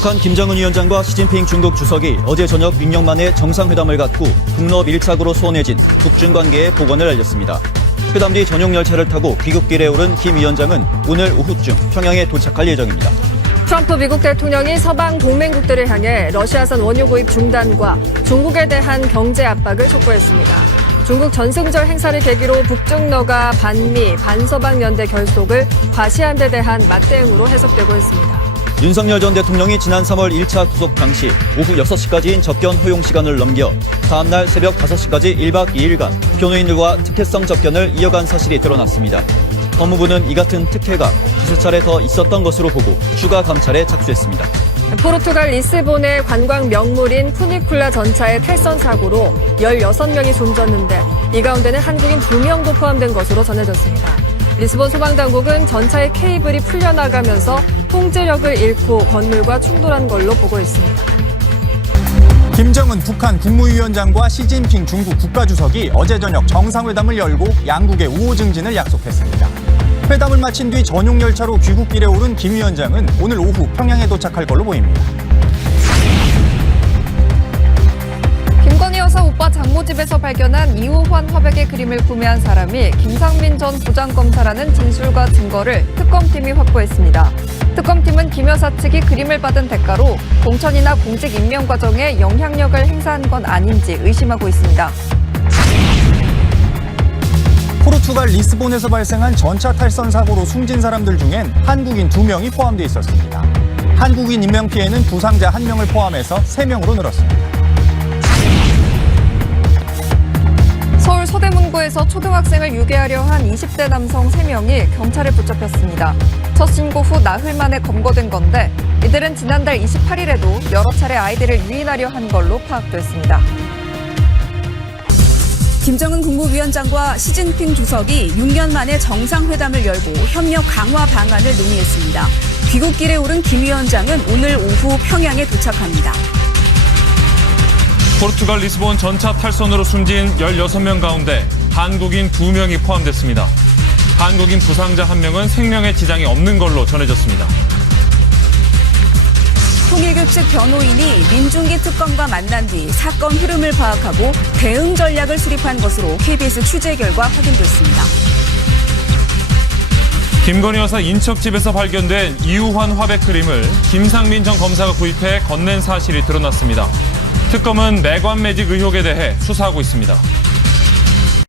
북한 김정은 위원장과 시진핑 중국 주석이 어제 저녁 6년 만에 정상회담을 갖고 북러 밀착으로 소원해진 북중 관계의 복원을 알렸습니다. 회담 뒤 전용 열차를 타고 귀국길에 오른 김 위원장은 오늘 오후쯤 평양에 도착할 예정입니다. 트럼프 미국 대통령이 서방 동맹국들을 향해 러시아산 원유 구입 중단과 중국에 대한 경제 압박을 촉구했습니다. 중국 전승절 행사를 계기로 북중러가 반미, 반서방 연대 결속을 과시한 데 대한 맞대응으로 해석되고 있습니다. 윤석열 전 대통령이 지난 3월 1차 구속 당시 오후 6시까지인 접견 허용 시간을 넘겨 다음날 새벽 5시까지 1박 2일간 변호인들과 특혜성 접견을 이어간 사실이 드러났습니다. 법무부는 이 같은 특혜가 두세 차례 더 있었던 것으로 보고 추가 감찰에 착수했습니다. 포르투갈 리스본의 관광 명물인 푸니쿨라 전차의 탈선 사고로 16명이 숨졌는데 이 가운데는 한국인 2명도 포함된 것으로 전해졌습니다. 리스본 소방당국은 전차의 케이블이 풀려나가면서 통제력을 잃고 건물과 충돌한 걸로 보고 있습니다. 김정은 북한 국무위원장과 시진핑 중국 국가주석이 어제 저녁 정상회담을 열고 양국의 우호 증진을 약속했습니다. 회담을 마친 뒤 전용 열차로 귀국길에 오른 김 위원장은 오늘 오후 평양에 도착할 걸로 보입니다. 김건희 여사 오빠 장모 집에서 발견한 이우환 화백의 그림을 구매한 사람이 김상민 전 부장검사라는 진술과 증거를 특검팀이 확보했습니다. 특검팀은 김 여사 측이 그림을 받은 대가로 공천이나 공직 임명 과정에 영향력을 행사한 건 아닌지 의심하고 있습니다. 포르투갈 리스본에서 발생한 전차 탈선 사고로 숨진 사람들 중엔 한국인 2명이 포함되어 있었습니다. 한국인 인명 피해는 부상자 1명을 포함해서 3명으로 늘었습니다. 서울 서대문구에서 초등학생을 유괴하려 한 20대 남성 3명이 경찰에 붙잡혔습니다. 첫 신고 후 나흘 만에 검거된 건데 이들은 지난달 28일에도 여러 차례 아이들을 유인하려 한 걸로 파악됐습니다. 김정은 국무위원장과 시진핑 주석이 6년 만에 정상회담을 열고 협력 강화 방안을 논의했습니다. 귀국길에 오른 김 위원장은 오늘 오후 평양에 도착합니다. 포르투갈 리스본 전차 탈선으로 숨진 16명 가운데 한국인 2명이 포함됐습니다. 한국인 부상자 1명은 생명에 지장이 없는 걸로 전해졌습니다. 통일교 측 변호인이 민중기 특검과 만난 뒤 사건 흐름을 파악하고 대응 전략을 수립한 것으로 KBS 취재 결과 확인됐습니다. 김건희 여사 인척집에서 발견된 이우환 화백 그림을 김상민 전 검사가 구입해 건넨 사실이 드러났습니다. 특검은 매관 매직 의혹에 대해 수사하고 있습니다.